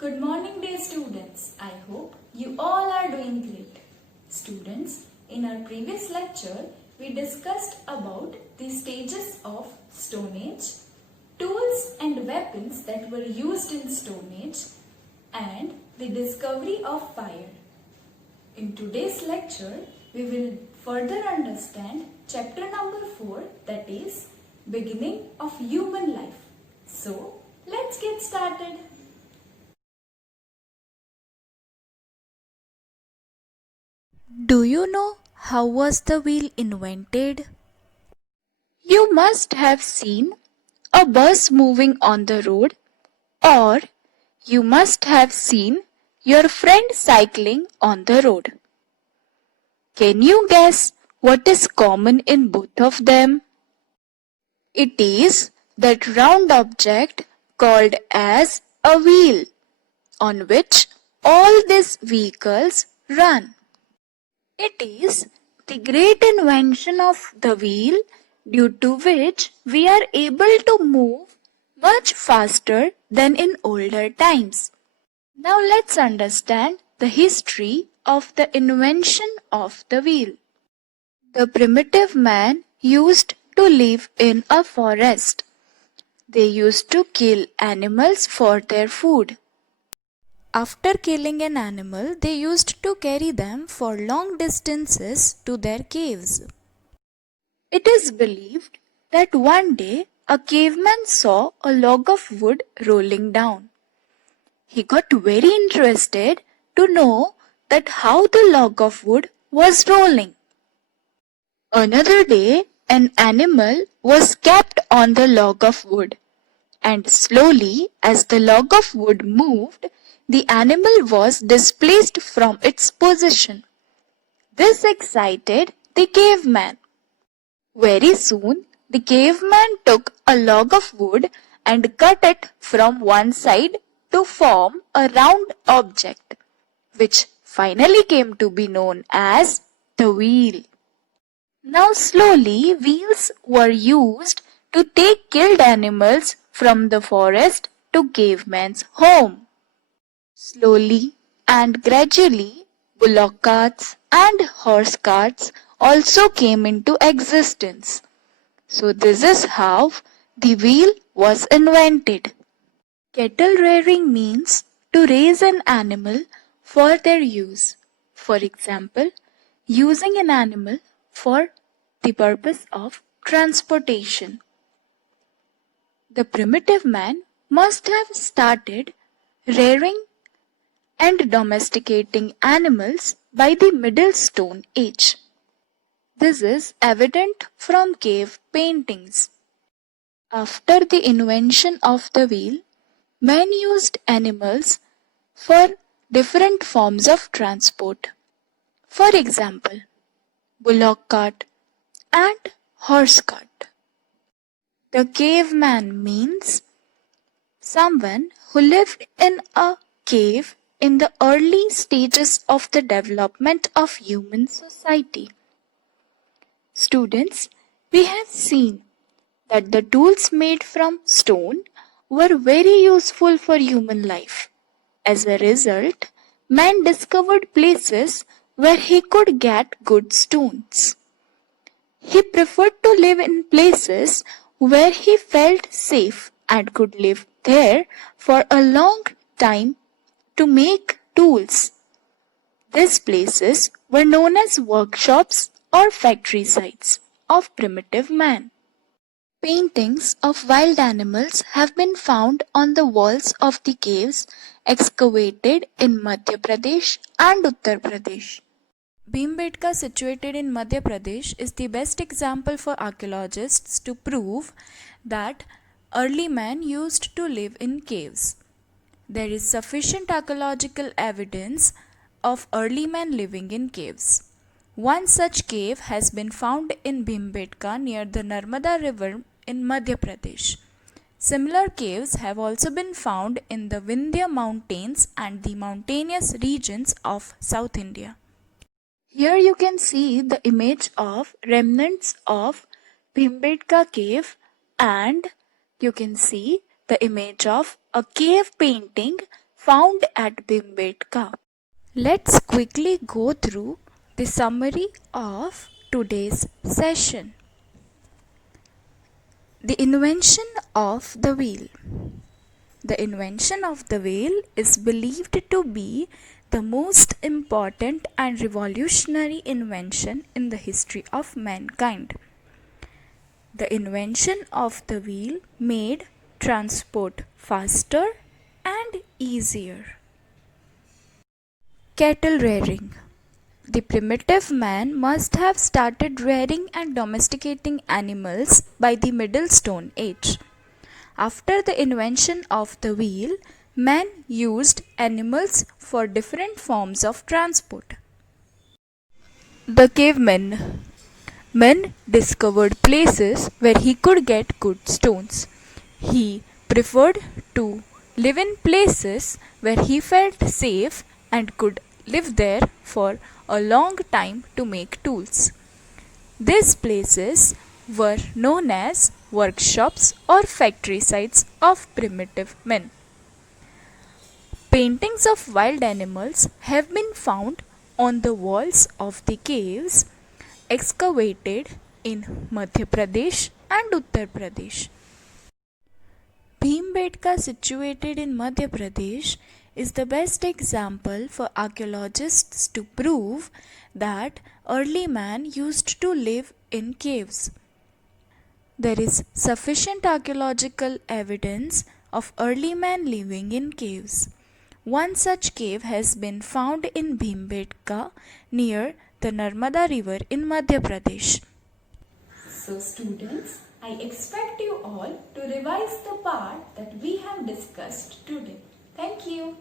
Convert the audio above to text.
Good morning, dear students. I hope you all are doing great. Students, in our previous lecture, we discussed about the stages of Stone Age, tools and weapons that were used in Stone Age, and the discovery of fire. In today's lecture, we will further understand chapter number 4, that is, beginning of human life. So, let's get started. Do you know how was the wheel invented? You must have seen a bus moving on the road, or you must have seen your friend cycling on the road. Can you guess what is common in both of them? It is that round object called as a wheel, on which all these vehicles run. It is the great invention of the wheel due to which we are able to move much faster than in older times. Now let's understand the history of the invention of the wheel. The primitive man used to live in a forest. They used to kill animals for their food. After killing an animal, they used to carry them for long distances to their caves. It is believed that one day a caveman saw a log of wood rolling down. He got very interested to know that how the log of wood was rolling. Another day, an animal was kept on the log of wood, and slowly, as the log of wood moved, the animal was displaced from its position. This excited the caveman. Very soon, the caveman took a log of wood and cut it from one side to form a round object, which finally came to be known as the wheel. Now slowly wheels were used to take killed animals from the forest to caveman's home. Slowly and gradually bullock carts and horse carts also came into existence. So this is how the wheel was invented. Cattle rearing means to raise an animal for their use. For example, using an animal for the purpose of transportation. The primitive man must have started rearing and domesticating animals by the Middle Stone Age. This is evident from cave paintings. After the invention of the wheel, men used animals for different forms of transport. For example, bullock cart and horse cart. The caveman means someone who lived in a cave in the early stages of the development of human society. Students, we have seen that the tools made from stone were very useful for human life. As a result, man discovered places where he could get good stones. He preferred to live in places where he felt safe and could live there for a long time to make tools. These places were known as workshops or factory sites of primitive man. Paintings of wild animals have been found on the walls of the caves excavated in Madhya Pradesh and Uttar Pradesh. Bhimbetka, situated in Madhya Pradesh, is the best example for archaeologists to prove that early man used to live in caves. There is sufficient archaeological evidence of early man living in caves. One such cave has been found in Bhimbetka near the Narmada river in Madhya Pradesh. Similar caves have also been found in the Vindhya mountains and the mountainous regions of South India. Here you can see the image of remnants of Bhimbetka cave, and you can see the image of a cave painting found at Bhimbetka. Let's quickly go through the summary of today's session. The invention of the wheel. The invention of the wheel is believed to be the most important and revolutionary invention in the history of mankind. The invention of the wheel made transport faster and easier. Cattle rearing. The primitive man must have started rearing and domesticating animals by the Middle Stone Age. After the invention of the wheel, man used animals for different forms of transport. The caveman. Man discovered places where he could get good stones. He preferred to live in places where he felt safe and could live there for a long time to make tools. These places were known as workshops or factory sites of primitive men. Paintings of wild animals have been found on the walls of the caves excavated in Madhya Pradesh and Uttar Pradesh. Bhimbetka, situated in Madhya Pradesh, is the best example for archaeologists to prove that early man used to live in caves. There is sufficient archaeological evidence of early man living in caves. One such cave has been found in Bhimbetka near the Narmada river in Madhya Pradesh. So students, I expect you all to revise the part that we have discussed today. Thank you.